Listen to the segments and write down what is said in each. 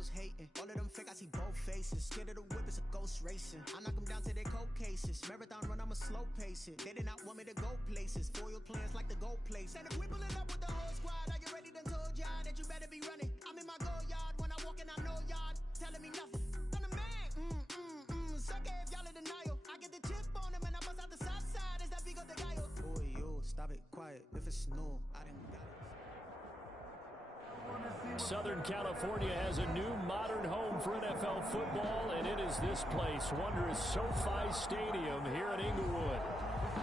hoes hating. All of them fake, I see both faces. Scared of the whip, it's a ghost racing. I knock them down to their cold cases. Marathon run, I'ma slow pace it. They did not want me to go places. Foil plans like the gold place. And if we pulling up with the whole squad, are you ready? Done told y'all that you better be running. I'm in my go yard when I walk in, I know y'all telling me nothing. I'm the man. Sucker if y'all in denial. I get the chip on him and I bust out the south side. Is that Vigo the Gallo? Boy, yo, stop it, quiet. If it's snow, I didn't got it. Southern California has a new modern home for NFL football, and it is this place, wondrous SoFi Stadium here in Inglewood.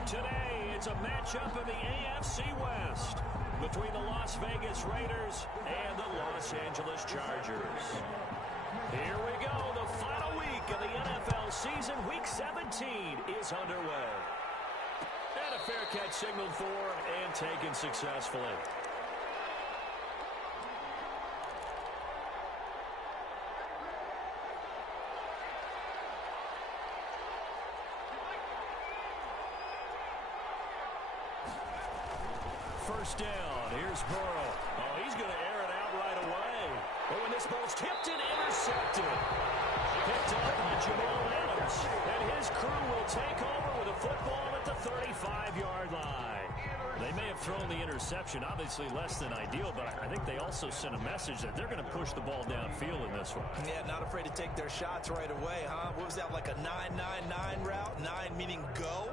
Today, it's a matchup in the AFC West between the Las Vegas Raiders and the Los Angeles Chargers. Here we go. The final week of the NFL season, Week 17, is underway. And a fair catch signaled for and taken successfully. First down. Here's Burrow. Oh, he's going to air it out right away. But when this ball's tipped and intercepted. Picked up by Jamal Adams. And his crew will take over with a football at the 35-yard line. They may have thrown the interception, obviously less than ideal, but I think they also sent a message that they're going to push the ball downfield in this one. Yeah, not afraid to take their shots right away, huh? What was that, like a 9-9-9 route? 9 meaning go?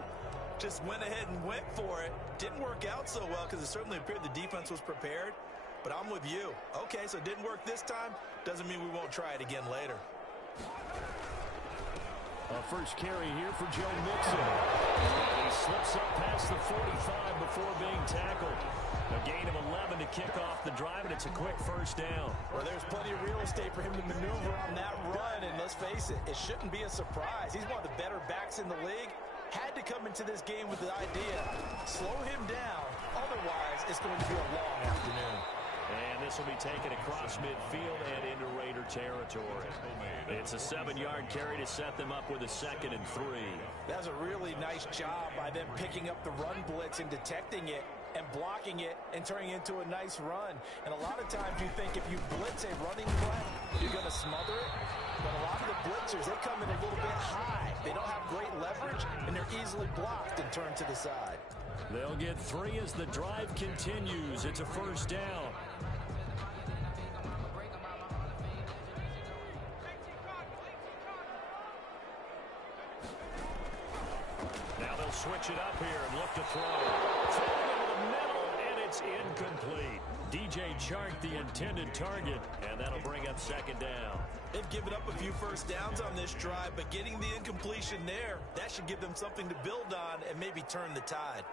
Just went ahead and went for it. Didn't work out so well because it certainly appeared the defense was prepared. But I'm with you. Okay, so it didn't work this time. Doesn't mean we won't try it again later. A first carry here for Joe Mixon. He slips up past the 45 before being tackled. A gain of 11 to kick off the drive, and it's a quick first down. Well, there's plenty of real estate for him to maneuver on that run, and let's face it, it shouldn't be a surprise. He's one of the better backs in the league. Had to come into this game with the idea, slow him down, otherwise it's going to be a long afternoon. And this will be taken across midfield and into Raider territory. It's a 7-yard carry to set them up with a 2nd and 3. That's a really nice job by them picking up the run blitz and detecting it and blocking it and turning it into a nice run. And a lot of times you think if you blitz a running play, you're going to smother it. But a lot of the blitzers, they come in a little bit high. They don't have great leverage, and they're easily blocked and turned to the side. They'll get 3 as the drive continues. It's a first down. Now they'll switch it up here and look to throw. Throw into the middle, and it's incomplete. DJ Chark, the intended target, and that'll bring up 2nd down. They've given up a few first downs on this drive, but getting the incompletion there, that should give them something to build on and maybe turn the tide.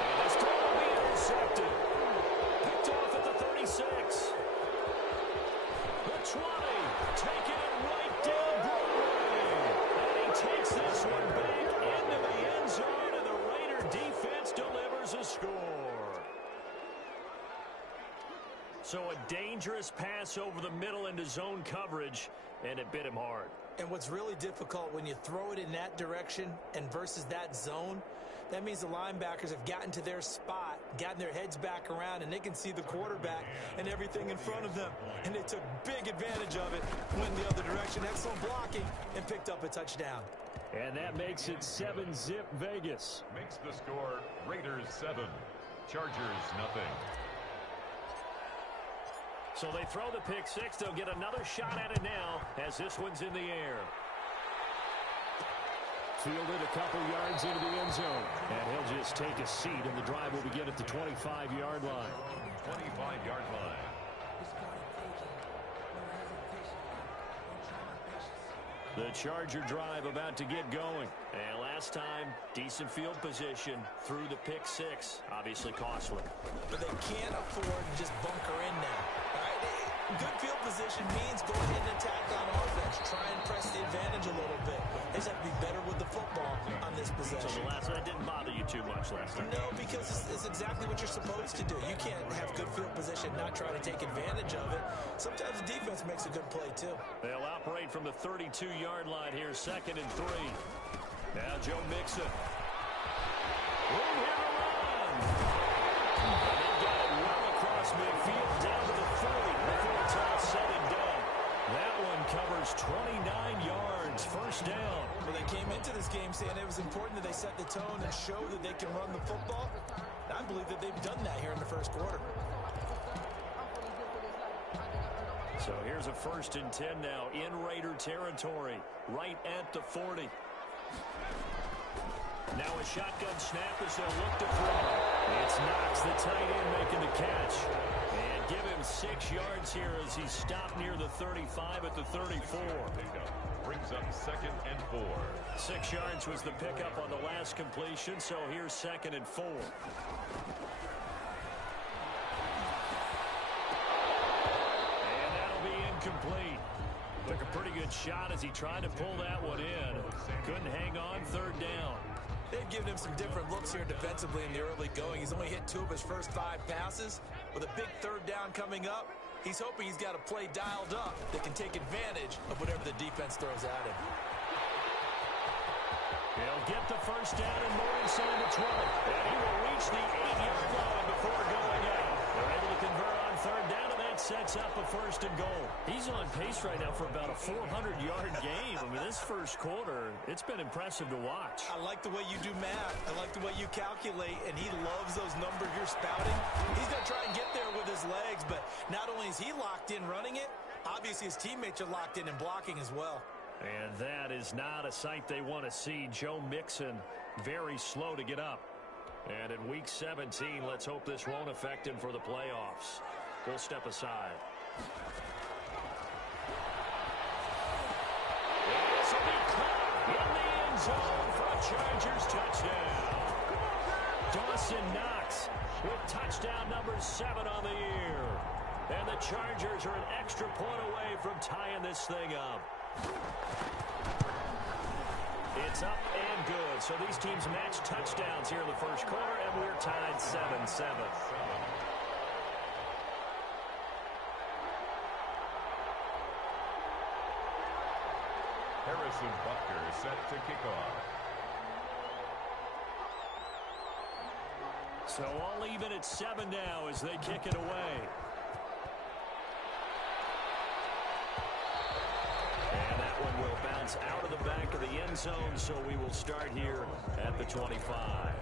And this time will be intercepted. Picked off at the 36. The 20. Taking it right down Broadway. And he takes this one back into the end zone, and the Raider defense delivers a score. So a dangerous pass over the middle into zone coverage, and it bit him hard. And what's really difficult when you throw it in that direction and versus that zone, that means the linebackers have gotten to their spot, gotten their heads back around, and they can see the quarterback and everything in front of them. And they took big advantage of it, went the other direction, excellent blocking, and picked up a touchdown. And that makes it 7-zip Vegas. Makes the score Raiders 7, Chargers nothing. So they throw the pick 6. They'll get another shot at it now as this one's in the air. Fielded a couple yards into the end zone. And he'll just take a seat, and the drive will begin at the 25-yard line. 25-yard line. The Charger drive about to get going. And last time, decent field position through the pick 6. Obviously costly. But they can't afford to just bunker in now. All right? Good field position means go ahead and attack on offense. Try and press the advantage a little bit. They just have to be better with the football on this possession. So the last one didn't bother you too much last time? No, because it's exactly what you're supposed to do. You can't have good field position, not try to take advantage of it. Sometimes the defense makes a good play, too. They'll operate from the 32-yard line here, 2nd and 3. Now Joe Mixon. Room here to run. And they got it well That one covers 29 yards, first down. Well, they came into this game saying it was important that they set the tone and show that they can run the football. I believe that they've done that here in the first quarter. So here's a 1st and 10 now in Raider territory, right at the 40. Now a shotgun snap as they'll look to throw. It's Knox, the tight end, making the catch. And give him 6 yards here as he stopped near the 35 at the 34. Brings up 2nd and 4. 6 yards was the pickup on the last completion, so here's 2nd and 4. And that'll be incomplete. Took a pretty good shot as he tried to pull that one in. Couldn't hang on, 3rd down. They've given him some different looks here defensively in the early going. He's only hit 2 of his first 5 passes. With a big 3rd down coming up, he's hoping he's got a play dialed up that can take advantage of whatever the defense throws at him. He'll get the 1st down and more inside the 20. And he will reach the 8-yard line before going out. They're able to convert on 3rd down, and that sets up a 1st and goal. He's on pace right now for about a 400-yard game. I mean, this first quarter, it's been impressive to watch. I like the way you do math. I like the way you calculate, and he loves those numbers you're spouting. He's going to try and get there with his legs, but not only is he locked in running it, obviously his teammates are locked in and blocking as well. And that is not a sight they want to see. Joe Mixon very slow to get up. And in Week 17, let's hope this won't affect him for the playoffs. We'll step aside. This will be caught in the end zone for a Chargers touchdown. Dawson Knox with touchdown number 7 on the year. And the Chargers are an extra point away from tying this thing up. It's up and good. So these teams match touchdowns here in the first quarter, and we're tied 7-7. Harrison Butker set to kick off. So all even at 7 now as they kick it away. And that one will bounce out of the back of the end zone, so we will start here at the 25.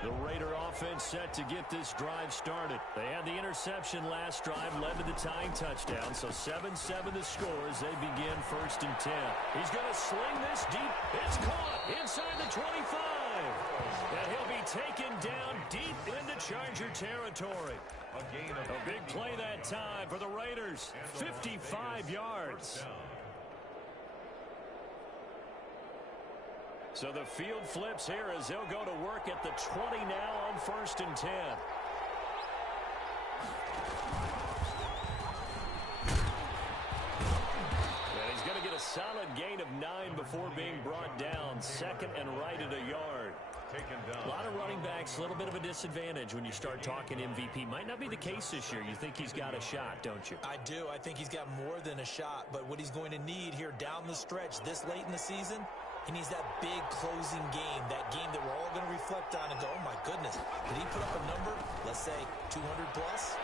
The Raider offense set to get this drive started. They had the interception last drive, led to the tying touchdown, so 7-7 the score as they begin 1st and 10. He's going to sling this deep. It's caught inside the 25. And he'll be taken down deep into Charger territory. A big play that time for the Raiders. 55 yards. So the field flips here as they'll go to work at the 20 now on 1st and 10. And he's going to get a solid gain of 9 before being brought down. 2nd and right at a yard. A lot of running backs, a little bit of a disadvantage when you start talking MVP. Might not be the case this year. You think he's got a shot, don't you? I do. I think he's got more than a shot. But what he's going to need here down the stretch this late in the season, he needs that big closing game, that game that we're all going to reflect on and go, oh, my goodness, did he put up a number, let's say, 200 plus?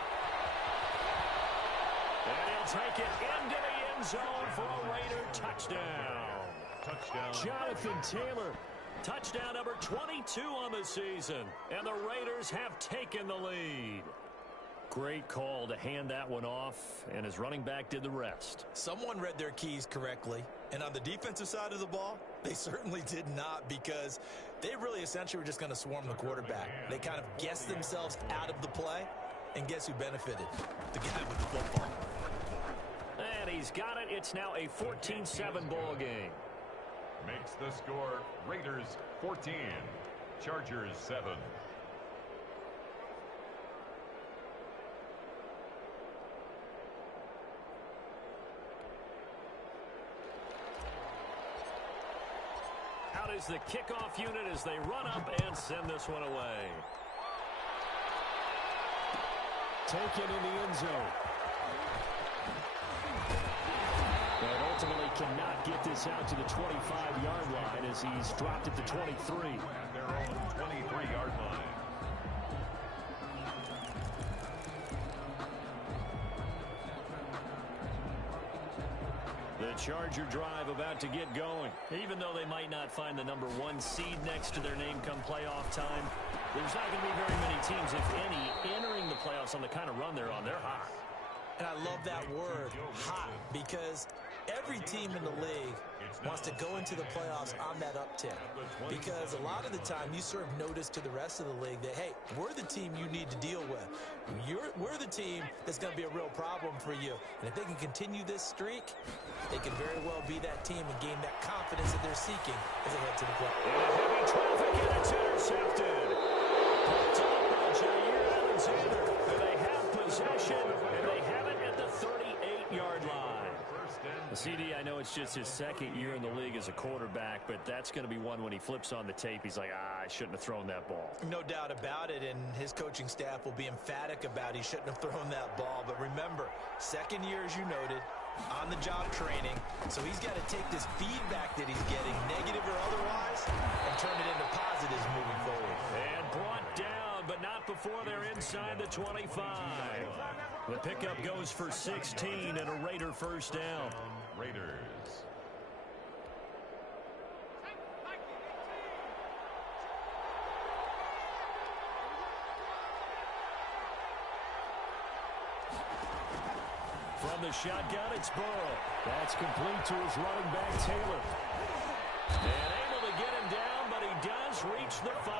And he'll take it into the end zone for a Raider touchdown. Jonathan Taylor, touchdown number 22 on the season. And the Raiders have taken the lead. Great call to hand that one off, and his running back did the rest. Someone read their keys correctly, and on the defensive side of the ball, they certainly did not, because they really essentially were just going to swarm the quarterback. They kind of guessed themselves out of the play, and guess who benefited? The guy with the football. And he's got it. It's now a 14-7 ball game. Makes the score Raiders 14, Chargers 7. Out is the kickoff unit as they run up and send this one away. Taken in the end zone. But ultimately cannot get this out to the 25-yard line as he's dropped at the 23. At their own 23-yard line. The Charger drive about to get going. Even though they might not find the number 1 seed next to their name come playoff time, there's not going to be very many teams, if any, entering the playoffs on the kind of run they're on. They're hot. And I love that word, hot, because every team in the league wants to go into the playoffs on that uptick. Because a lot of the time you serve notice to the rest of the league that, hey, we're the team you need to deal with. We're the team that's going to be a real problem for you. And if they can continue this streak, they can very well be that team and gain that confidence that they're seeking as they head to the playoffs. Heavy traffic, and it's intercepted. Picked up by Jair Alexander. And they have possession, and they have it at the 38-yard line. CD, I know it's just his second year in the league as a quarterback, but that's going to be one when he flips on the tape. He's like, I shouldn't have thrown that ball. No doubt about it, and his coaching staff will be emphatic about he shouldn't have thrown that ball. But remember, second year, as you noted, on-the-job training, so he's got to take this feedback that he's getting, negative or otherwise, and turn it into positives moving forward. And brought down, but not before they're inside the 25. The pickup goes for 16 and a Raider first down. Raiders. From the shotgun, it's Burrow. That's complete to his running back, Taylor. And able to get him down, but he does reach the 5.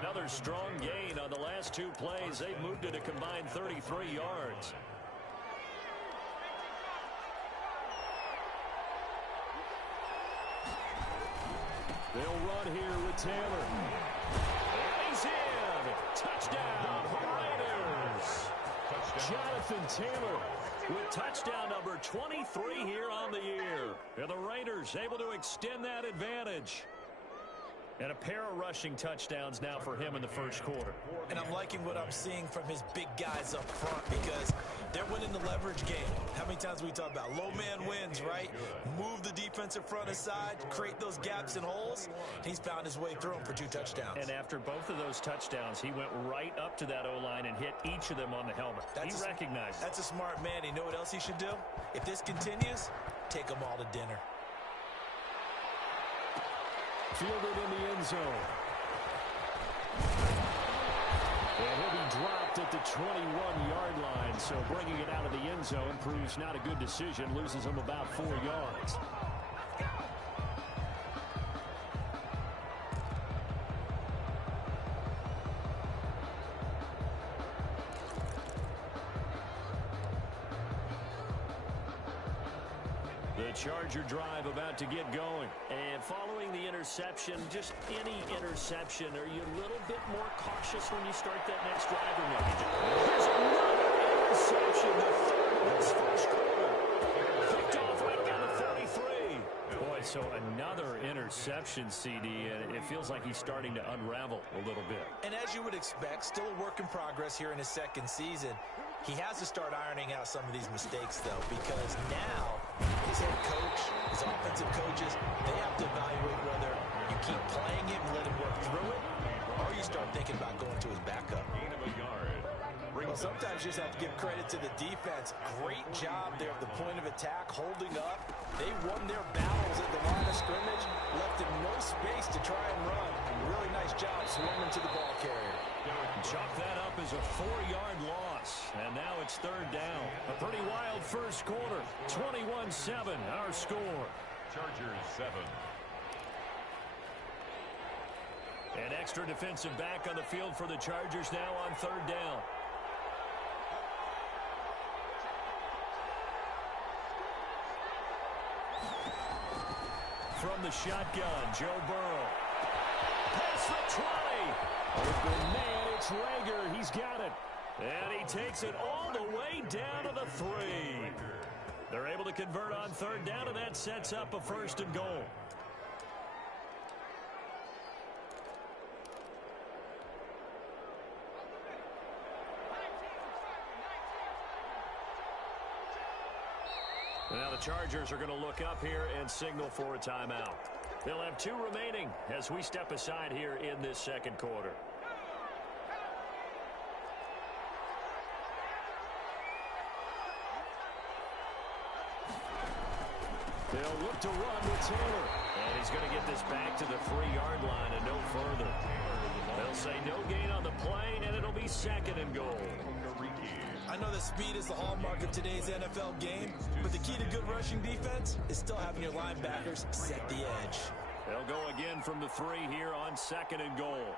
Another strong gain on the last 2 plays. They've moved it a combined 33 yards. They'll run here with Taylor. And he's in. Touchdown, Raiders. Jonathan Taylor with touchdown number 23 here on the year. And the Raiders able to extend that advantage. And a pair of rushing touchdowns now for him in the first quarter. And I'm liking what I'm seeing from his big guys up front because they're winning the leverage game. How many times we talk about low man wins, right? Move the defensive front aside, create those gaps and holes. He's found his way through them for 2 touchdowns. And after both of those touchdowns, he went right up to that O-line and hit each of them on the helmet. He recognized it. That's a smart man. You know what else he should do? If this continues, take them all to dinner. Fielded in the end zone. And he'll be dropped at the 21-yard line, so bringing it out of the end zone proves not a good decision, loses him about 4 yards. The Charger drive about to get going. And following the interception, just any interception, are you a little bit more cautious when you start that next drive or no? There's another interception, the third of this first quarter. Picked off right around the 33. Boy, so another interception, CD, and it feels like he's starting to unravel a little bit. And as you would expect, still a work in progress here in his second season. He has to start ironing out some of these mistakes, though, because now his head coach, his offensive coaches, they have to evaluate whether you keep playing him and let him work through it, or you start thinking about going to his backup. Well, sometimes you just have to give credit to the defense. Great job there at the point of attack, holding up. They won their battles at the line of scrimmage, left him no space to try and run. Really nice job swarming to the ball carrier. Chalk that up as a 4-yard loss, and now it's third down. A pretty wild first quarter, 21-7, our score. Chargers 7. An extra defensive back on the field for the Chargers now on third down. From the shotgun, Joe Burrow. Past the 20. Open man, it's Rager. He's got it. And he takes it all the way down to the 3. They're able to convert on third down, and that sets up a first and goal. Now the Chargers are going to look up here and signal for a timeout. They'll have 2 remaining as we step aside here in this second quarter. They'll look to run with Taylor. And he's going to get this back to the 3-yard line and no further. They'll say no gain on the play, and it'll be 2nd and goal. I know that speed is the hallmark of today's NFL game, but the key to good rushing defense is still having your linebackers set the edge. They'll go again from the 3 here on 2nd and goal.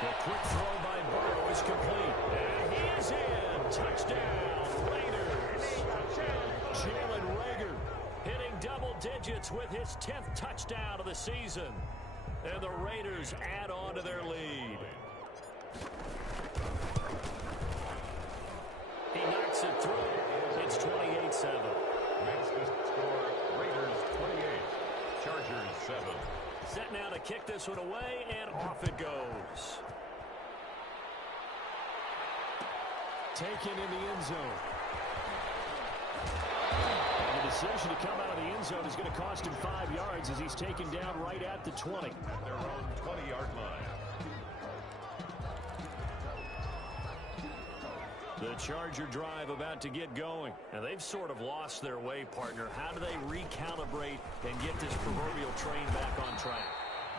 The quick throw by Burrow is complete. And he is in. Touchdown, Raiders. Jalen Reagor hitting double digits with his 10th touchdown of the season. And the Raiders add on to their lead. He knocks it through. It's 28-7. Makes the score Raiders 28, Chargers 7. Set now to kick this one away, and off it goes. Taken in the end zone. And the decision to come out of the end zone is going to cost him 5 yards as he's taken down right at the 20. At their own 20-yard line. The Charger drive about to get going. And they've sort of lost their way, partner. How do they recalibrate and get this proverbial train back on track?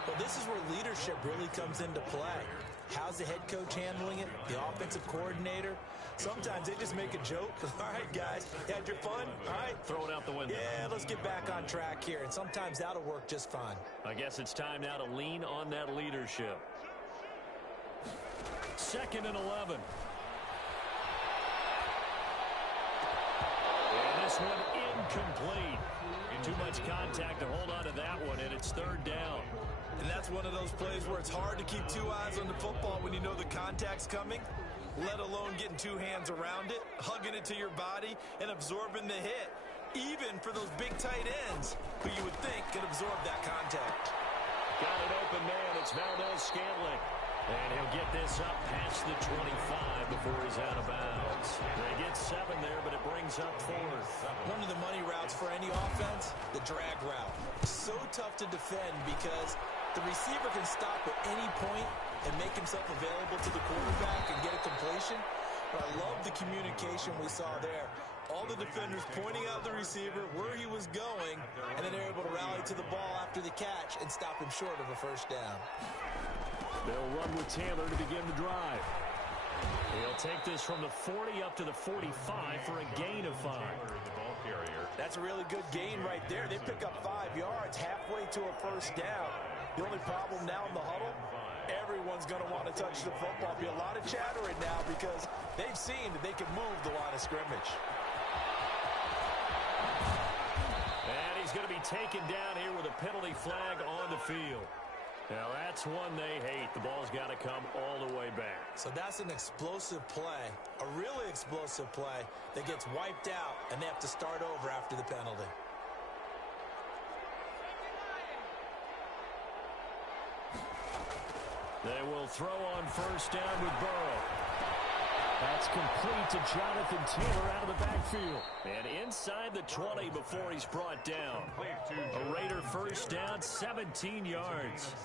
Well, this is where leadership really comes into play. How's the head coach handling it? The offensive coordinator? Sometimes they just make a joke. All right, guys, you had your fun? All right. Throw it out the window. Yeah, let's get back on track here. And sometimes that'll work just fine. I guess it's time now to lean on that leadership. 2nd and 11. And this one incomplete. Too much contact to hold on to that one, and it's 3rd down. And that's one of those plays where it's hard to keep 2 eyes on the football when you know the contact's coming, let alone getting 2 hands around it, hugging it to your body, and absorbing the hit, even for those big tight ends who you would think could absorb that contact. Got an open man. It's Valdez-Scantling. And he'll get this up past the 25 before he's out of bounds. They get 7 there, but it brings up 4th. One of the money routes for any offense, the drag route. So tough to defend because the receiver can stop at any point and make himself available to the quarterback and get a completion. But I love the communication we saw there. All the defenders pointing out the receiver, where he was going, and then they're able to rally to the ball after the catch and stop him short of a 1st down. They'll run with Taylor to begin the drive. He'll take this from the 40 up to the 45 for a gain of 5. That's a really good gain right there. They pick up 5 yards halfway to a 1st down. The only problem now in the huddle, everyone's going to want to touch the football. Be a lot of chattering now because they've seen that they can move the line of scrimmage. And he's going to be taken down here with a penalty flag on the field. Now, that's one they hate. The ball's got to come all the way back. So that's an explosive play, a really explosive play that gets wiped out, and they have to start over after the penalty. They will throw on 1st down with Burrow. That's complete to Jonathan Taylor out of the backfield. And inside the 20 before he's brought down. A Raider 1st down, 17 yards.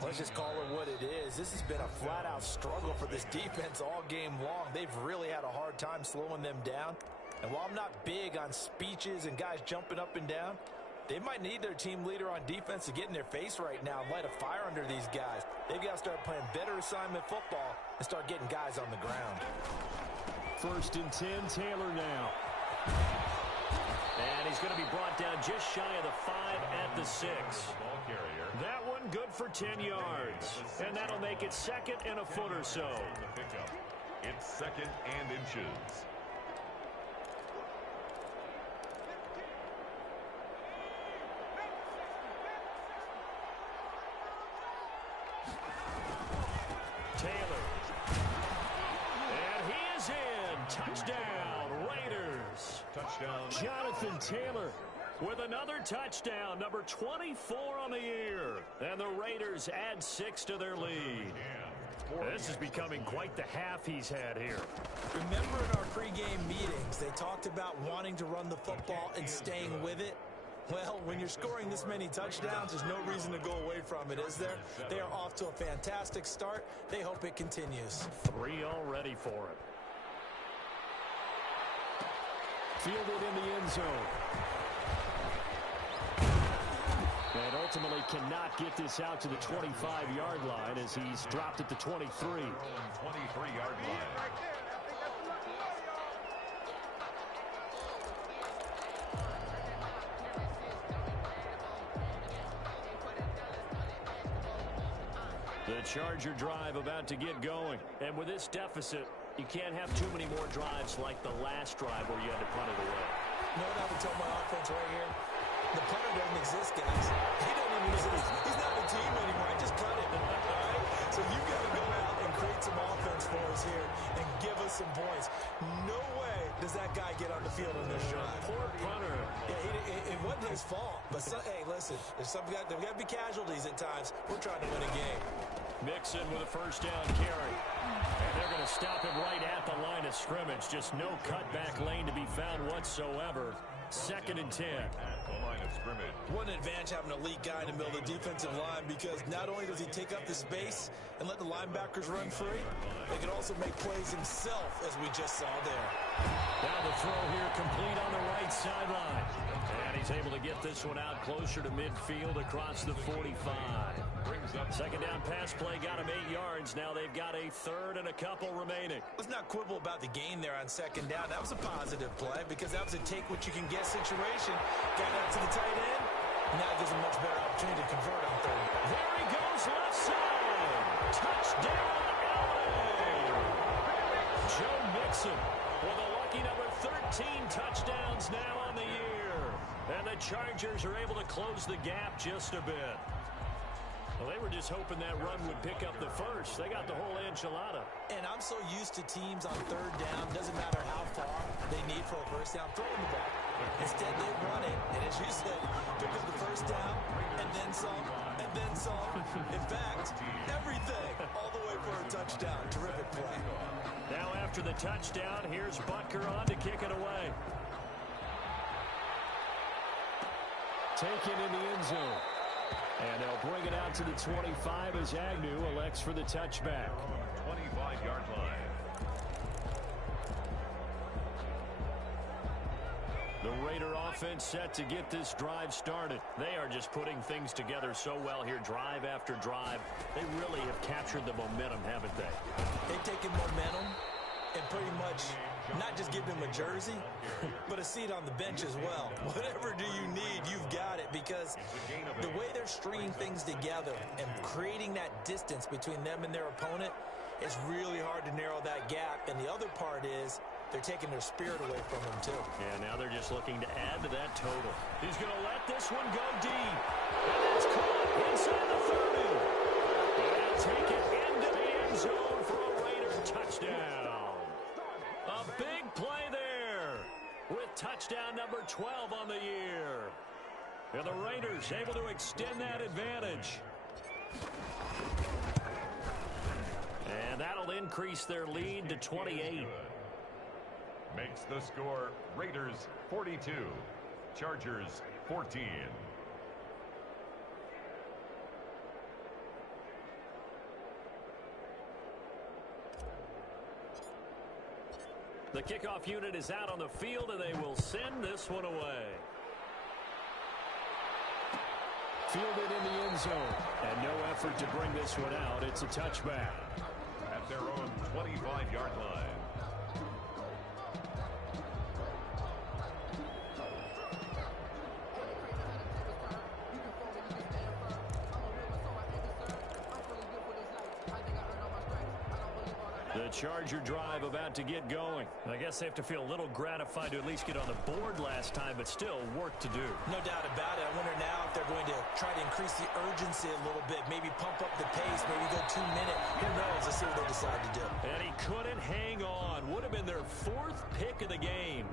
Let's just call it what it is. This has been a flat-out struggle for this defense all game long. They've really had a hard time slowing them down. And while I'm not big on speeches and guys jumping up and down, they might need their team leader on defense to get in their face right now and light a fire under these guys. They've got to start playing better assignment football and start getting guys on the ground. 1st and 10, Taylor now. And he's going to be brought down just shy of the 5 at the 6. That one good for 10 yards. And that'll make it 2nd and a foot or so. It's 2nd and inches. Taylor. And he is in. Touchdown, Raiders. Touchdown. Jonathan Taylor with another touchdown, number 24 on the year. And the Raiders add 6 to their lead. This is becoming quite the half he's had here. Remember in our pregame meetings, they talked about wanting to run the football and staying with it? Well, when you're scoring this many touchdowns, there's no reason to go away from it, is there? They are off to a fantastic start. They hope it continues. 3 already for him. Fielded in the end zone. And ultimately cannot get this out to the 25-yard line as he's dropped at the 23. 23-yard line. The Charger drive about to get going. And with this deficit, you can't have too many more drives like the last drive where you had to punt it away. You know what I would tell my offense right here? The punter doesn't exist, guys. He doesn't even exist. He's not a team anymore. I just cut it. All right? So you got to go out and create some offense for us here and give us some points. No way does that guy get on the field in this drive. Poor punter. Yeah, it wasn't his fault. But, hey, listen, there's got to be casualties at times. We're trying to win a game. Mixon with a first down carry. And they're going to stop him right at the line of scrimmage. Just no cutback lane to be found whatsoever. 2nd and 10. At the line of scrimmage. What an advantage having an elite guy in the middle of the defensive line, because not only does he take up the space and let the linebackers run free, he can also make plays himself, as we just saw there. Now the throw here complete on the right sideline. And he's able to get this one out closer to midfield across the 45. Second down pass play got him 8 yards. Now they've got a third and a couple remaining. Let's not quibble about the gain there on second down. That was a positive play because that was a take-what-you-can-get situation. Got out to the tight end. Now gives him much better opportunity to convert on third. There he goes, left side. Touchdown, LA. Joe Mixon with a lucky number 13 touchdowns now on the year. And the Chargers are able to close the gap just a bit. Well, they were just hoping that run would pick up the first. They got the whole enchilada. And I'm so used to teams on third down, doesn't matter how far they need for a first down, throwing the ball. Instead, they run it, and as you said, pick up the first down, and then some, and then some. In fact, everything, all the way for a touchdown. Terrific play. Now after the touchdown, here's Butker on to kick it away. Taken in the end zone. And they'll bring it out to the 25 as Agnew elects for the touchback. 25-yard line. The Raider offense set to get this drive started. They are just putting things together so well here, drive after drive. They really have captured the momentum, haven't they? They've taken momentum and pretty much not just give him a jersey, but a seat on the bench as well. Whatever do you need, you've got it, because the way they're stringing things together and creating that distance between them and their opponent, it's really hard to narrow that gap. And the other part is they're taking their spirit away from them, too. Yeah, now they're just looking to add to that total. He's going to let this one go deep. And it's caught inside the 30. And they'll take it into the end zone for a Raider touchdown. A big play there with touchdown number 12 on the year. And the Raiders able to extend that advantage. And that'll increase their lead to 28. Makes the score Raiders 42, Chargers 14. The kickoff unit is out on the field, and they will send this one away. Fielded in the end zone, and no effort to bring this one out. It's a touchback. At their own 25-yard line. The Charger drive about to get going. I guess they have to feel a little gratified to at least get on the board last time, but still work to do. No doubt about it. I wonder now if they're going to try to increase the urgency a little bit, maybe pump up the pace, maybe go 2 minutes. Who knows? Let's see what they decide to do. And he couldn't hang on. Would have been their 4th pick of the game.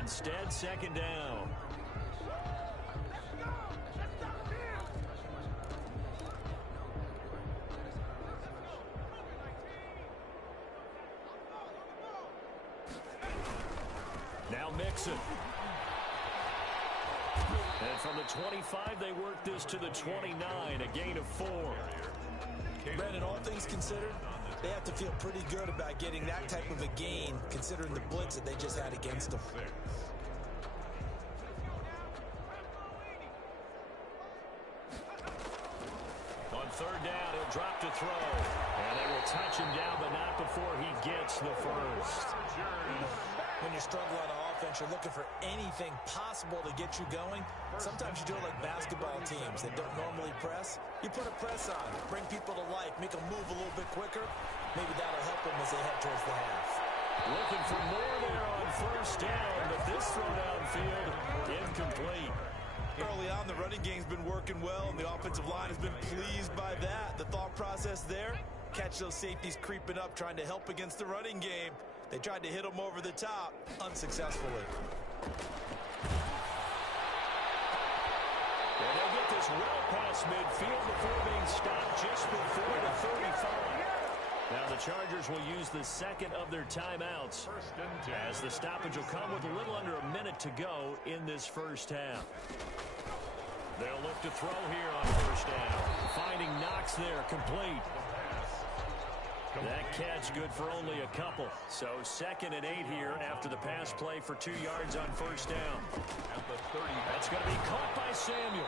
Instead, second down. Now Mixon. And from the 25, they work this to the 29, a gain of 4. Brandon, all things considered, they have to feel pretty good about getting that type of a gain, considering the blitz that they just had against them. third down. He'll drop to throw. And they will touch him down, but not before he gets the first. When you struggle on offense, you're looking for anything possible to get you going. Sometimes you do it like basketball teams that don't normally press. You put a press on, bring people to life, make them move a little bit quicker. Maybe that'll help them as they head towards the half. Looking for more there on first down, but this throw downfield incomplete. Early on, the running game's been working well, and the offensive line has been pleased by that. The thought process there, catch those safeties creeping up, trying to help against the running game. They tried to hit him over the top, unsuccessfully. And they'll get this well past midfield before being stopped just before the 35. Now the Chargers will use the second of their timeouts as the stoppage will come with a little under a minute to go in this first half. They'll look to throw here on first down. Finding Knox there, complete. That catch good for only a couple. So 2nd and 8 here after the pass play for 2 yards on first down. At the 30. That's going to be caught by Samuel.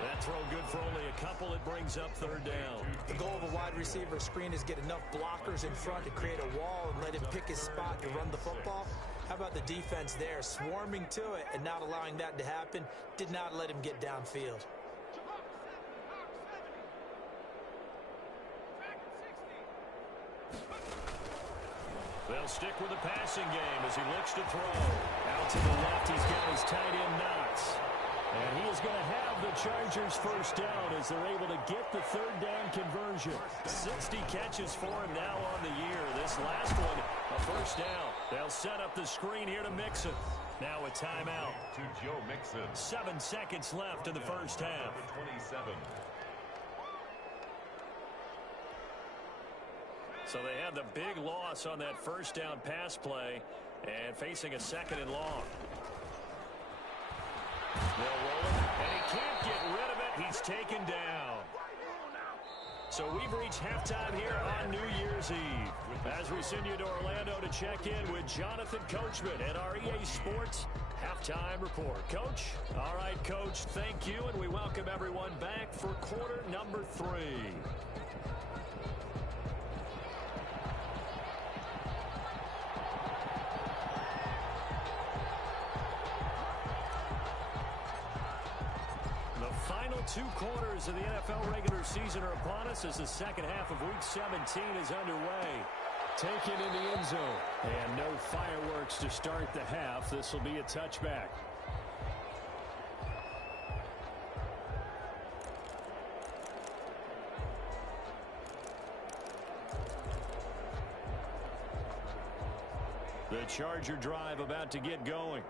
That throw good for only a couple. It brings up third down. The goal of a wide receiver screen is get enough blockers in front to create a wall and let him pick his spot to run the football. How about the defense there, swarming to it and not allowing that to happen? Did not let him get downfield. They'll stick with the passing game as he looks to throw. Out to the left, he's got his tight end Knox. And he is going to have the Chargers first down as they're able to get the third down conversion. 60 catches for him now on the year. This last one, a first down. They'll set up the screen here to Mixon. Now a timeout. To Joe Mixon. 7 seconds left in the first half. 27. So they had the big loss on that first down pass play and facing a 2nd and long. They'll roll it, and he can't get rid of it. He's taken down. So we've reached halftime here on New Year's Eve. As we send you to Orlando to check in with Jonathan Coachman at our EA Sports Halftime Report. Coach? All right, Coach, thank you, and we welcome everyone back for quarter number 3. Final 2 quarters of the NFL regular season are upon us as the second half of Week 17 is underway. Taken in the end zone. And no fireworks to start the half. This will be a touchback. The Charger drive about to get going.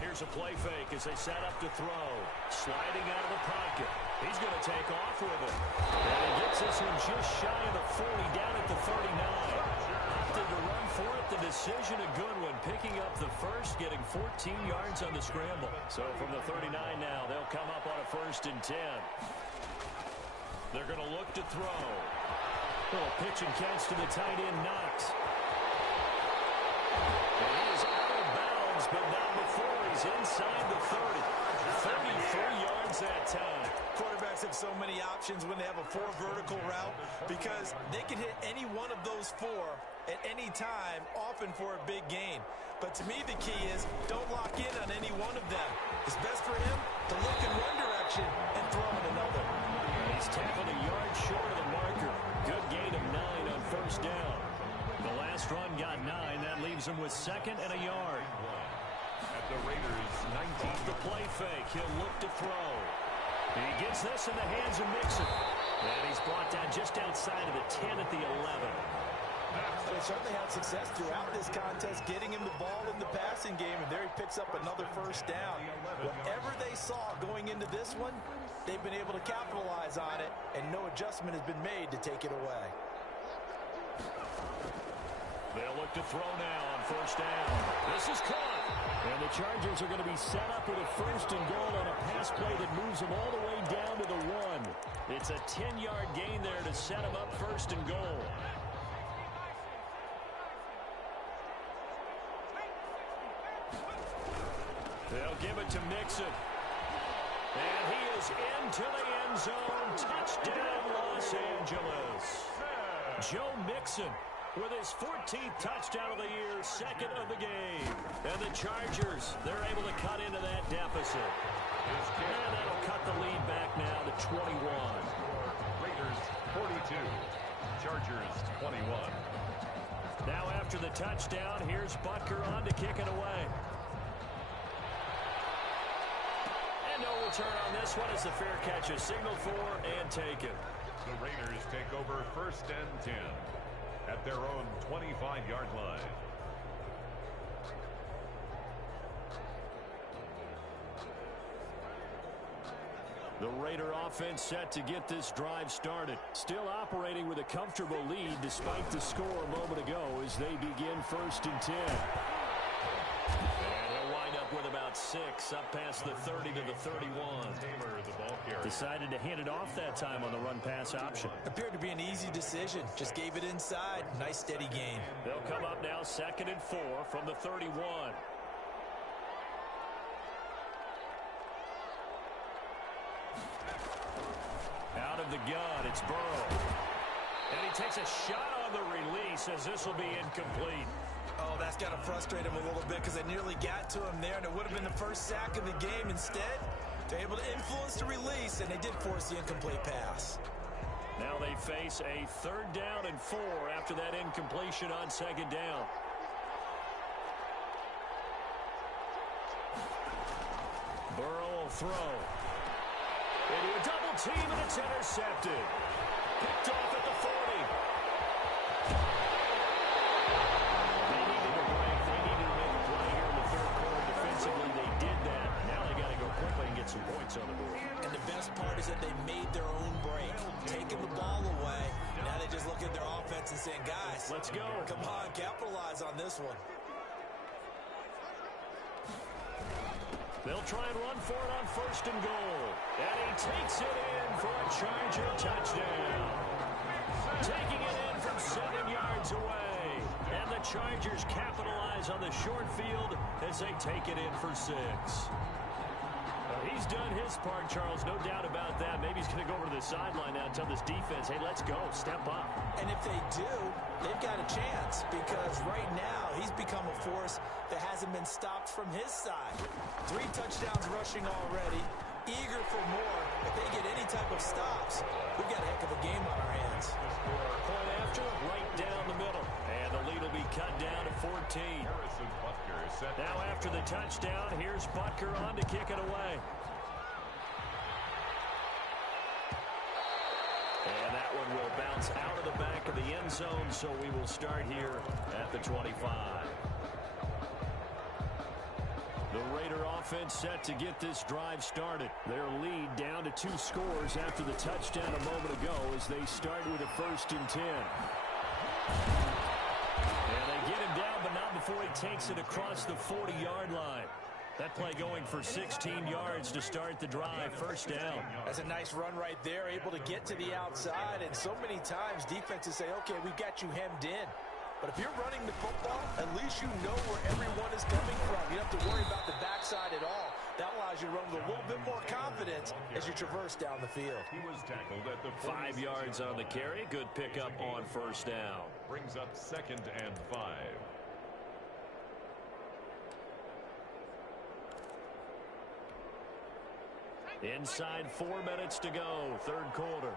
Here's a play fake as they set up to throw. Sliding out of the pocket. He's going to take off with it. And he gets this one just shy of the 40, down at the 39. Opted to run for it. The decision a good one. Picking up the first, getting 14 yards on the scramble. So from the 39 now, they'll come up on a 1st and 10. They're going to look to throw. Little pitch and catch to the tight end, Knox. And he is out of bounds, but not before he's inside the 30. 33 yards that time. Quarterbacks have so many options when they have a 4 vertical route because they can hit any one of those 4 at any time, often for a big gain. But to me, the key is don't lock in on any one of them. It's best for him to look in one direction and throw in another. He's tackled a yard short of the marker. Good gain of 9 on first down. The last run got 9. That leaves him with 2nd and a yard. At the Raiders, 19. Off the play fake, he'll look to throw. He gets this in the hands of Mixon. And he's brought down just outside of the 10 at the 11. They certainly had success throughout this contest, getting him the ball in the passing game, and there he picks up another first down. Whatever they saw going into this one, they've been able to capitalize on it, and no adjustment has been made to take it away. They'll look to throw now on first down. This is caught. And the Chargers are going to be set up with a 1st and goal on a pass play that moves them all the way down to the 1. It's a 10-yard gain there to set them up 1st and goal. They'll give it to Mixon. And he is into the end zone. Touchdown, Los Angeles. Joe Mixon with his 14th touchdown of the year, second of the game. And the Chargers, they're able to cut into that deficit. And that'll cut the lead back now to 21. Raiders 42, Chargers 21. Now after the touchdown, here's Butker on to kick it away. And no return on this one as the fair catch is signaled for and taken. The Raiders take over 1st and 10 at their own 25-yard line. The Raider offense set to get this drive started. Still operating with a comfortable lead despite the score a moment ago as they begin 1st and 10. And he'll wind up with about 6 up past the 30 to the 31. Decided to hand it off that time on the run-pass option. Appeared to be an easy decision. Just gave it inside. Nice steady gain. They'll come up now 2nd and 4 from the 31. Out of the gun, it's Burrow. And he takes a shot on the release as this will be incomplete. Oh, that's got to frustrate him a little bit because they nearly got to him there, and it would have been the first sack of the game. Instead, they're able to influence the release, and they did force the incomplete pass. Now they face a 3rd down and 4 after that incompletion on 2nd down. Burrow will throw. Into a double team, and it's intercepted. Picked off at the 40. They needed a break. They needed to make a play here in the 3rd quarter. Defensively, they did that. Now they got to go quickly and get some points on the board. And the best part is that they made their own break, taking the ball away. Now they just look at their offense and saying, guys, let's go. Come on, capitalize on this one. They'll try and run for it on 1st and goal. And he takes it in for a Charger touchdown. Taking it in from 7 yards away. And the Chargers capitalize on the short field as they take it in for 6. He's done his part, Charles, no doubt about that. Maybe he's going to go over to the sideline now and tell this defense, hey, let's go, step up. And if they do, they've got a chance because right now he's become a force that hasn't been stopped from his side. 3 touchdowns rushing already, eager for more. If they get any type of stops, we've got a heck of a game on our hands. Point after, right down the middle. And the lead will be cut down to 14. Now after the touchdown, here's Butker on to kick it away. And that one will bounce out of the back of the end zone, so we will start here at the 25. The Raider offense set to get this drive started. Their lead down to 2 scores after the touchdown a moment ago as they start with a 1st and 10. And they get him down, but not before he takes it across the 40-yard line. That play going for 16 yards to start the drive. 1st down. That's a nice run right there, able to get to the outside. And so many times defenses say, okay, we've got you hemmed in. But if you're running the football, at least you know where everyone is coming from. You don't have to worry about the backside at all. That allows you to run with a little bit more confidence as you traverse down the field. He was tackled at the 5 yards on the carry. Good pickup on 1st down. Brings up 2nd and 5. Inside 4 minutes to go, 3rd quarter.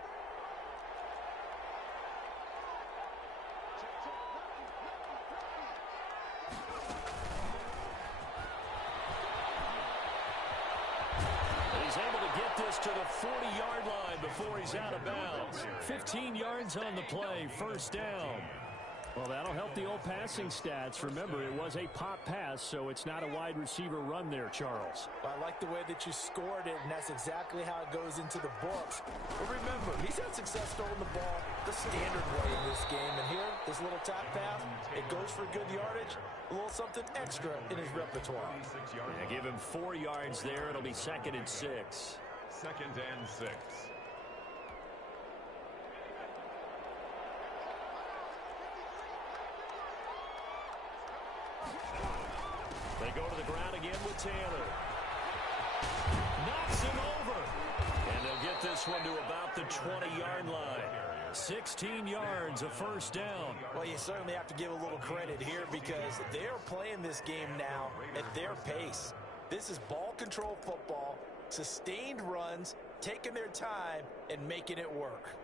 He's able to get this to the 40-yard line before he's out of bounds. 15 yards on the play, 1st down. Well, that'll help the old passing stats. Remember, it was a pop pass, so it's not a wide receiver run there, Charles. I like the way that you scored it, and that's exactly how it goes into the books. But remember, he's had success throwing the ball the standard way in this game. And here, this little top pass, it goes for good yardage, a little something extra in his repertoire. Yeah, give him 4 yards there. It'll be 2nd and 6. 2nd and 6. They go to the ground again with Taylor. Knocks him over. And they'll get this one to about the 20-yard line. 16 yards, a first down. Well, you certainly have to give a little credit here because they're playing this game now at their pace. This is ball control football, sustained runs, taking their time, and making it work.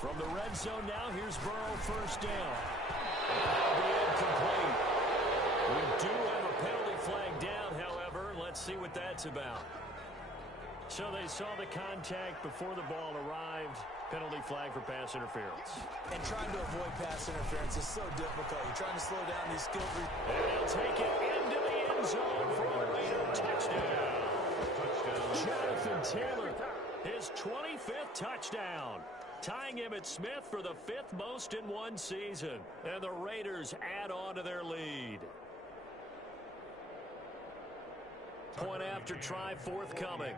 From the red zone now, here's Burrow, first down. That'll be incomplete. We do have a penalty flag down, however. Let's see what that's about. So they saw the contact before the ball arrived. Penalty flag for pass interference. And trying to avoid pass interference is so difficult. You're trying to slow down these skilled... And they'll take it into the end zone for a Raider touchdown. Jonathan Taylor, his 25th touchdown. Tying him at Smith for the 5th most in one season. And the Raiders add on to their lead. Point after try forthcoming.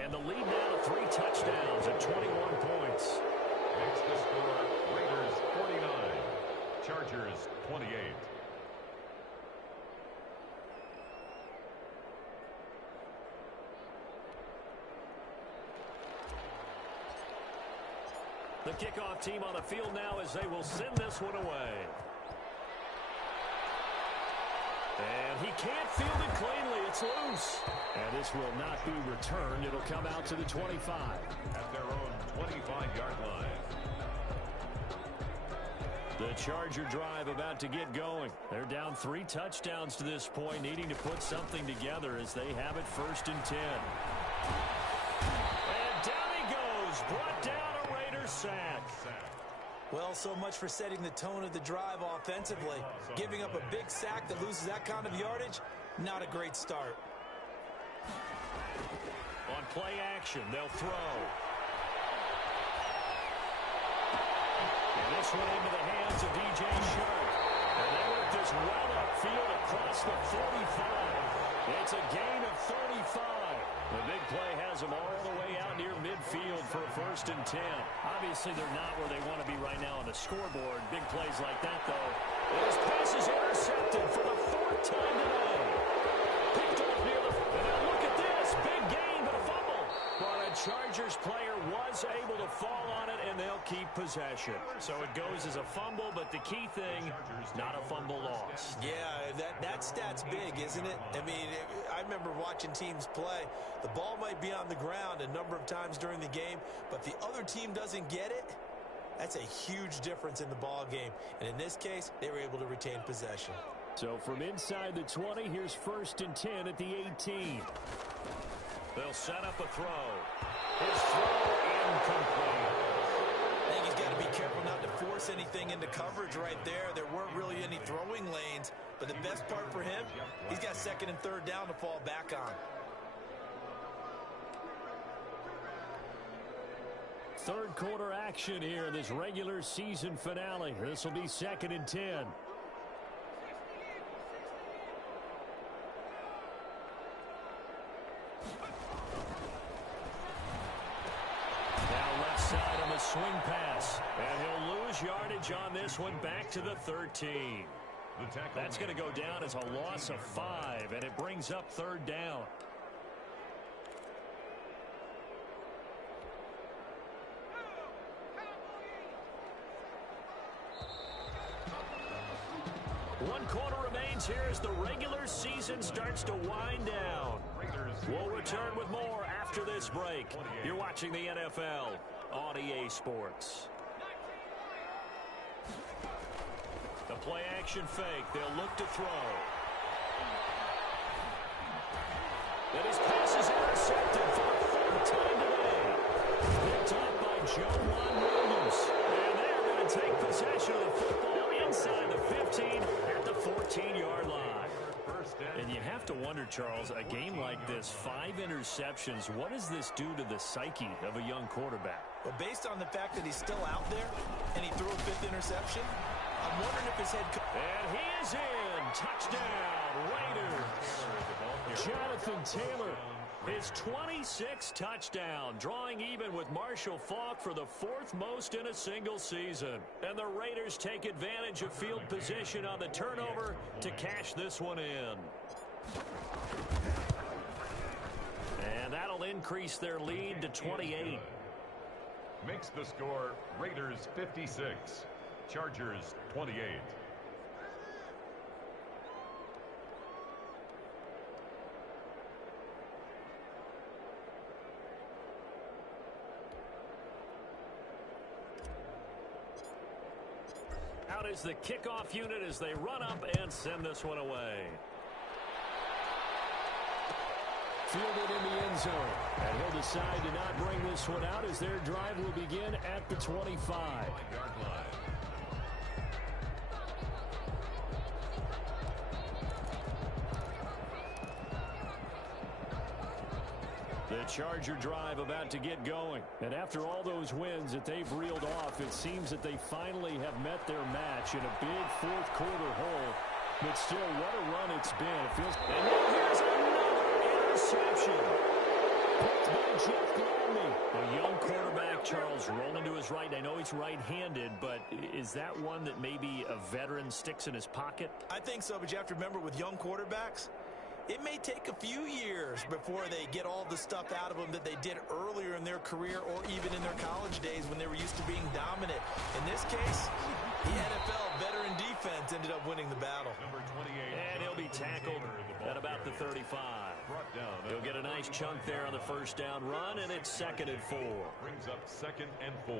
And the lead now to 3 touchdowns at 21 points. Next to score, Raiders 49, Chargers 28. The kickoff team on the field now as they will send this one away. And he can't field it cleanly. It's loose. And this will not be returned. It'll come out to the 25. At their own 25-yard line. The Charger drive about to get going. They're down 3 touchdowns to this point, needing to put something together as they have it 1st and 10. And down he goes. Brought down a Raiders sack. Well, so much for setting the tone of the drive offensively. Giving up a big sack that loses that kind of yardage, not a great start. On play action, they'll throw. And this one into the hands of DJ Sharp. And they work this well upfield across the 45. It's a gain of 35. The big play has them all the way out near midfield for a 1st and 10. Obviously, they're not where they want to be right now on the scoreboard. Big plays like that, though. This pass is intercepted for the 4th time today. Picked off near the... And now look at this. Big gain, but a fumble. But a Chargers player was able to fall on it, and they'll keep possession. So it goes as a fumble, but the key thing, not a fumble loss. Yeah, that stat's big, isn't it? I mean, I remember watching teams play. The ball might be on the ground a number of times during the game, but the other team doesn't get it. That's a huge difference in the ball game. And in this case, they were able to retain possession. So from inside the 20, here's 1st and 10 at the 18. They'll set up a throw. His throw incomplete. I think he's got to be careful not to force anything into coverage right there. There weren't really any throwing lanes, but the best part for him, he's got 2nd and 3rd down to fall back on. 3rd quarter action here in this regular season finale. This will be 2nd and 10. Now left side on the swing pass. And he'll lose yardage on this one back to the 13. That's going to go down as a loss of 5, and it brings up 3rd down. One quarter remains here as the regular season starts to wind down. We'll return with more after this break. You're watching the NFL on EA Sports. The play action fake. They'll look to throw. But his pass is intercepted for the 4th time today. Picked up by Joe Williams. And they're going to take possession of the football inside the 15 at the 14-yard line. And you have to wonder, Charles, a game like this, 5 interceptions, what does this do to the psyche of a young quarterback? Well, based on the fact that he's still out there and he threw a 5th interception, I'm wondering if his head coach... And he is in. Touchdown, Raiders. Jonathan Taylor, his 26th touchdown, drawing even with Marshall Faulk for the 4th most in a single season. And the Raiders take advantage of field position on the turnover to cash this one in. And that'll increase their lead to 28. Makes the score Raiders 56, Chargers 28. Out is the kickoff unit as they run up and send this one away. Fielded in the end zone. And he'll decide to not bring this one out as their drive will begin at the 25-yard line. The Charger drive about to get going. And after all those wins that they've reeled off, it seems that they finally have met their match in a big fourth-quarter hole. But still, what a run it's been. It feels... And now here's another interception. Picked by Jeff Gladney. A young quarterback, Charles, rolling to his right. I know he's right-handed, but is that one that maybe a veteran sticks in his pocket? I think so, but you have to remember with young quarterbacks, it may take a few years before they get all the stuff out of them that they did earlier in their career or even in their college days when they were used to being dominant. In this case, the NFL veteran defense ended up winning the battle. Number 28. And he'll be tackled at about the 35. He'll get a nice chunk there on the first down run, and it's 2nd and 4. Brings up 2nd and 4.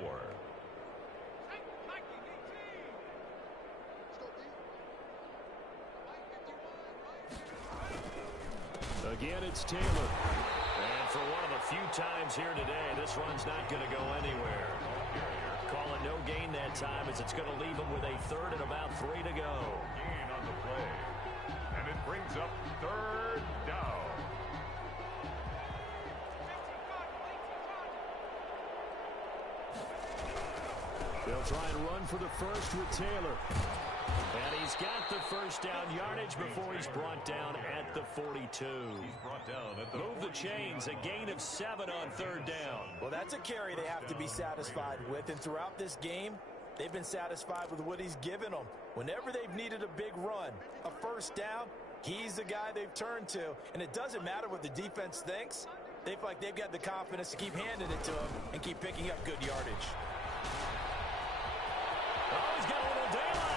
Again, it's Taylor. And for one of the few times here today, this run's not going to go anywhere. Call it no gain that time as it's going to leave him with a 3rd and about 3 to go. Gain on the play. And it brings up 3rd down. They'll try and run for the first with Taylor. And he's got the first down yardage before he's brought down at the 42. He's brought down at the Move the chains, a gain of 7 on 3rd down. Well, that's a carry they have to be satisfied with, and throughout this game, they've been satisfied with what he's given them. Whenever they've needed a big run, a first down, he's the guy they've turned to. And it doesn't matter what the defense thinks. They feel like they've got the confidence to keep handing it to him and keep picking up good yardage. Oh, he's got a little daylight.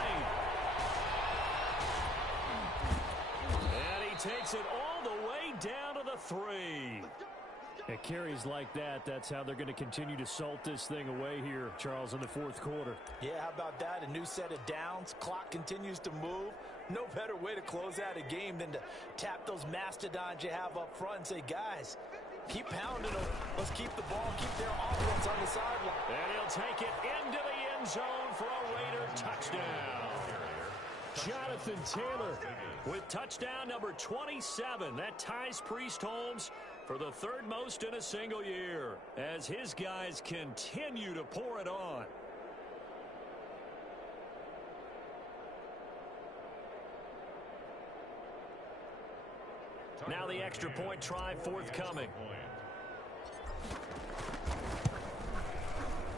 And he takes it all the way down to the 3. At carries like that, that's how they're going to continue to salt this thing away here, Charles, in the 4th quarter. Yeah, how about that? A new set of downs. Clock continues to move. No better way to close out a game than to tap those mastodons you have up front and say, guys, keep pounding them. Let's keep the ball, keep their offense on the sideline. And he'll take it into the end zone for a Raider touchdown. Jonathan Taylor with touchdown number 27. That ties Priest Holmes for the 3rd most in a single year as his guys continue to pour it on. Now the extra point try forthcoming.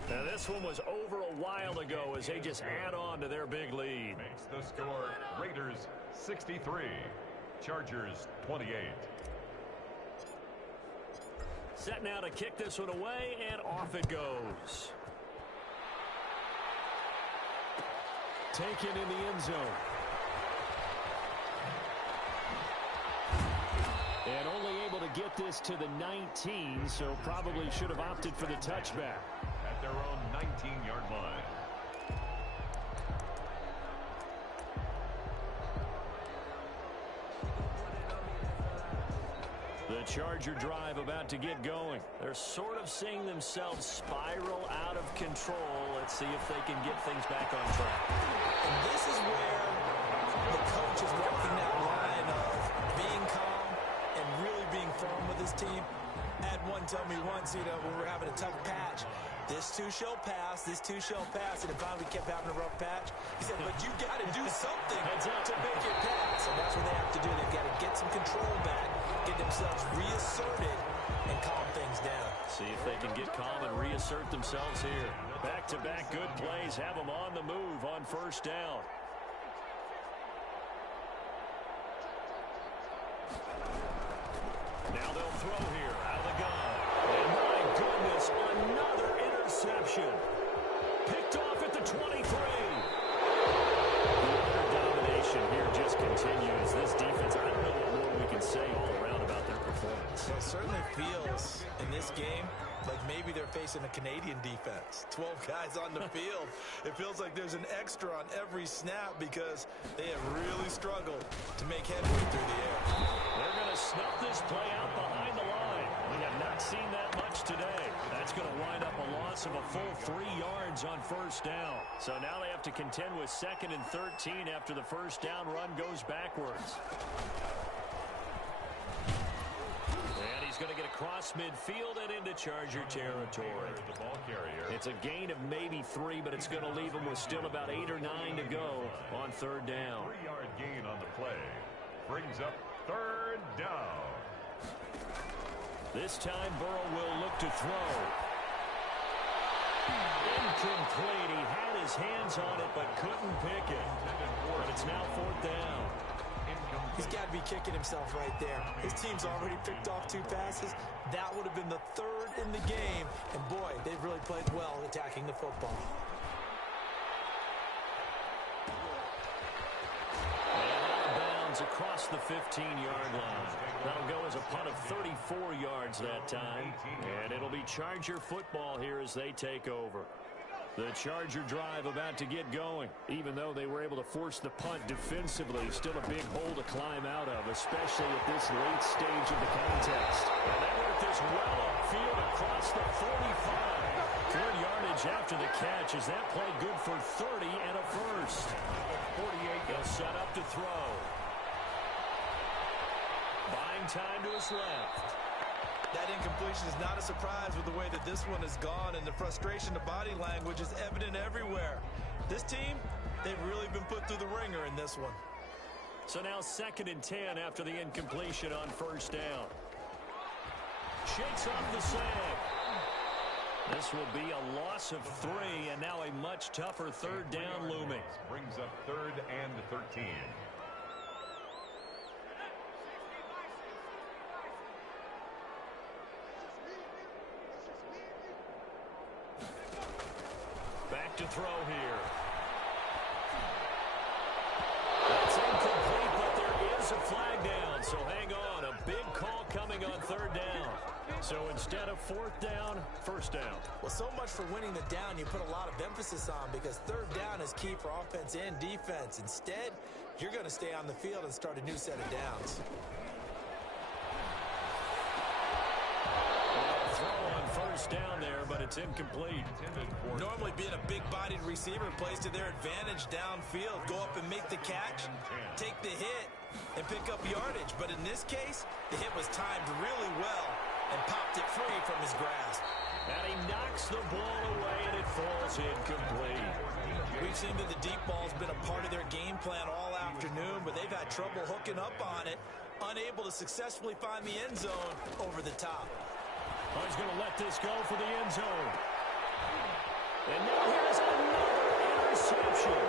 Now this one was over a while ago as they just add on to their big lead. Makes the score Raiders 63, Chargers 28. Set now to kick this one away, and off it goes. Taken in the end zone. And only able to get this to the 19, so probably should have opted for the touchback. At their own 19-yard line. The Charger drive about to get going. They're sort of seeing themselves spiral out of control. Let's see if they can get things back on track. And this is where the coach is walking that line of being calm and really being firm with his team. I had one tell me once, when we were having a tough patch, This too shall pass. This too shall pass. And if finally kept having a rough patch, he said, but you got to do something to make it pass. And that's what they have to do. They've got to get some control back, get themselves reasserted, and calm things down. See if they can get calm and reassert themselves here. Back-to-back good plays have them on the move on first down. Now they'll throw here out of the gun. And my goodness, another interception. Picked off at the 23. The domination here just continues. This defense, I don't know what more we can say all around about their performance. Well, it certainly feels in this game like maybe they're facing a Canadian defense. 12 guys on the field. It feels like there's an extra on every snap because they have really struggled to make headway through the air. They're going to snuff this play out behind the line. We have not seen that much today. That's going to wind up a loss of a full 3 yards on first down. So now they have to contend with 2nd and 13 after the first down run goes backwards. And he's going to get across midfield and into Charger territory. The ball carrier. It's a gain of maybe 3, but it's going to leave him with still about 8 or 9 to go on third down. 3-yard gain on the play. Brings up third down. This time Burrow will look to throw. Incomplete. He had his hands on it but couldn't pick it. But it's now 4th down. He's got to be kicking himself right there. His team's already picked off 2 passes. That would have been the 3rd in the game. And boy, they've really played well attacking the football. Across the 15-yard line. That'll go as a punt of 34 yards that time. And it'll be Charger football here as they take over. The Charger drive about to get going. Even though they were able to force the punt defensively, still a big hole to climb out of, especially at this late stage of the contest. And they work this well upfield across the 45. Good yardage after the catch as that play good for 30 and a first. 48. They'll set up to throw. Buying time to his left. That incompletion is not a surprise with the way that this one has gone, and the frustration, the body language is evident everywhere. This team, they've really been put through the ringer in this one. So now 2nd and 10 after the incompletion on first down. Shakes off the save. This will be a loss of 3, and now a much tougher third down looming. Brings up 3rd and 13. Back to throw here. That's incomplete, but there is a flag down, so hang on. A big call coming on 3rd down. So instead of 4th down, 1st down. Well, so much for winning the down you put a lot of emphasis on, because 3rd down is key for offense and defense. Instead, you're going to stay on the field and start a new set of downs. First down there, but it's incomplete. Normally being a big-bodied receiver plays to their advantage downfield. Go up and make the catch, take the hit, and pick up yardage. But in this case, the hit was timed really well and popped it free from his grasp. And he knocks the ball away, and it falls incomplete. We've seen that the deep ball's been a part of their game plan all afternoon, but they've had trouble hooking up on it, unable to successfully find the end zone over the top. Oh, he's going to let this go for the end zone. And now here's another interception.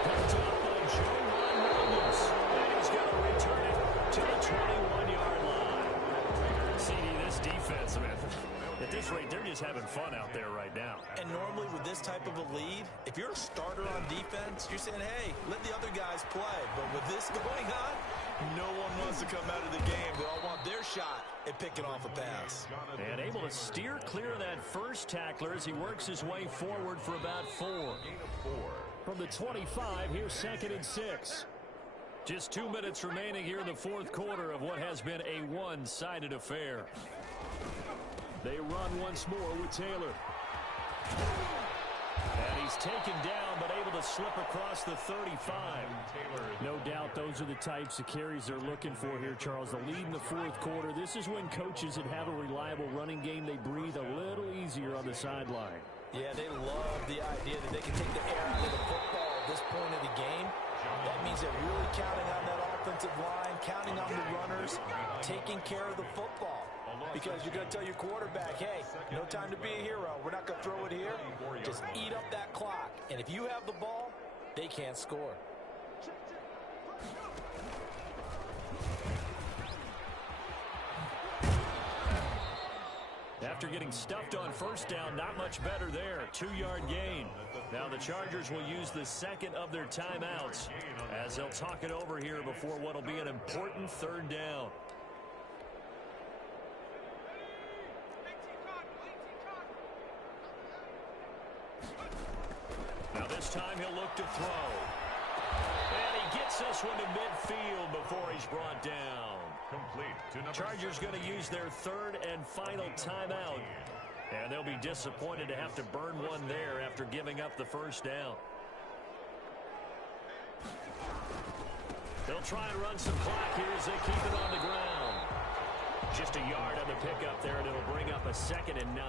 Picked up by Joe Williams. And he's going to return it to the 21-yard line. CD, this defense, man, at this rate, they're just having fun out there right now. And normally with this type of a lead, if you're a starter on defense, you're saying, hey, let the other guys play. But with this going on, no one wants to come out of the game. They all want their shot at picking off a pass. And able to steer clear of that first tackler as he works his way forward for about 4. From the 25, here's 2nd and 6. Just 2 minutes remaining here in the 4th quarter of what has been a one-sided affair. They run once more with Taylor. And he He's taken down, but able to slip across the 35. No doubt those are the types of carries they're looking for here, Charles. The lead in the fourth quarter. This is when coaches that have a reliable running game, they breathe a little easier on the sideline. Yeah, they love the idea that they can take the air out of the football at this point of the game. That means they're really counting on that offensive line, counting on the runners, taking care of the football. Because you're going to tell your quarterback, hey, no time to be a hero. We're not going to throw it here. Just eat up that clock. And if you have the ball, they can't score. After getting stuffed on first down, not much better there. 2-yard gain. Now the Chargers will use the second of their timeouts as they'll talk it over here before what will be an important third down. Now this time he'll look to throw. And he gets this one to midfield before he's brought down. Complete. Chargers going to use their third and final timeout. And they'll be disappointed to have to burn one there after giving up the first down. They'll try and run some clock here as they keep it on the ground. Just a yard on the pickup there, and it'll bring up a 2nd and 9.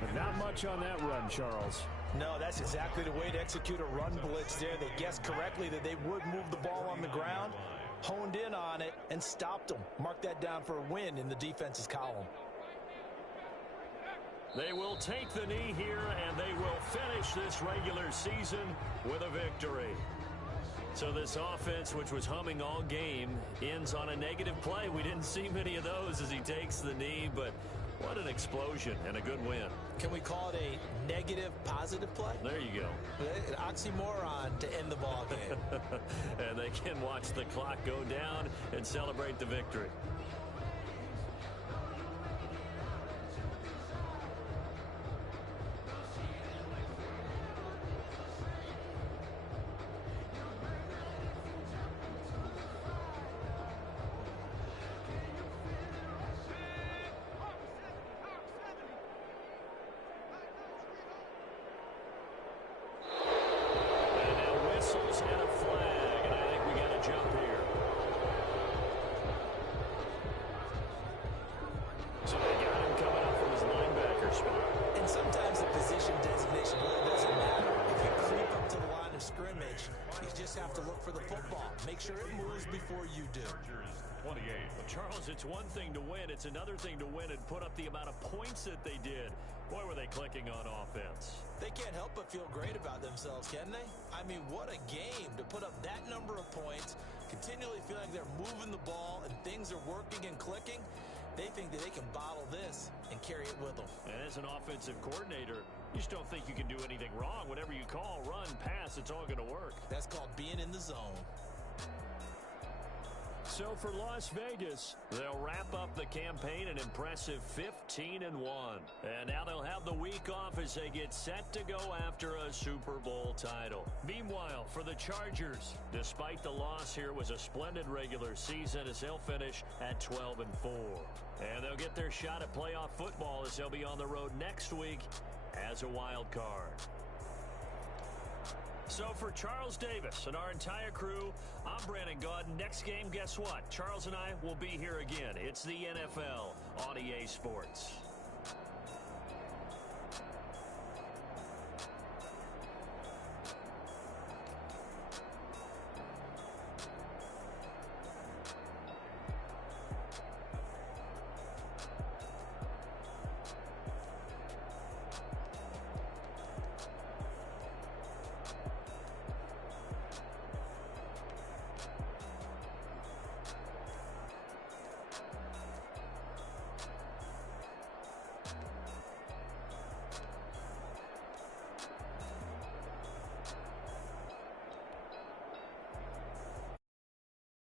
But not much on that run, Charles. No, that's exactly the way to execute a run blitz there. They guessed correctly that they would move the ball on the ground, honed in on it, and stopped them. Mark that down for a win in the defense's column. They will take the knee here, and they will finish this regular season with a victory. So this offense, which was humming all game, ends on a negative play. We didn't see many of those as he takes the knee, but what an explosion and a good win. Can we call it a negative positive play? There you go. An oxymoron to end the ball game. And they can watch the clock go down and celebrate the victory. Charles, it's one thing to win. It's another thing to win and put up the amount of points that they did. Boy, were they clicking on offense. They can't help but feel great about themselves, can they? I mean, what a game to put up that number of points, continually feeling like they're moving the ball and things are working and clicking. They think that they can bottle this and carry it with them. And as an offensive coordinator, you just don't think you can do anything wrong. Whatever you call, run, pass, it's all going to work. That's called being in the zone. So for Las Vegas, they'll wrap up the campaign an impressive 15-1. And now they'll have the week off as they get set to go after a Super Bowl title. Meanwhile, for the Chargers, despite the loss here, it was a splendid regular season as they'll finish at 12-4. And they'll get their shot at playoff football as they'll be on the road next week as a wild card. So for Charles Davis and our entire crew, I'm Brandon Gaudin. Next game, guess what? Charles and I will be here again. It's the NFL on EA Sports.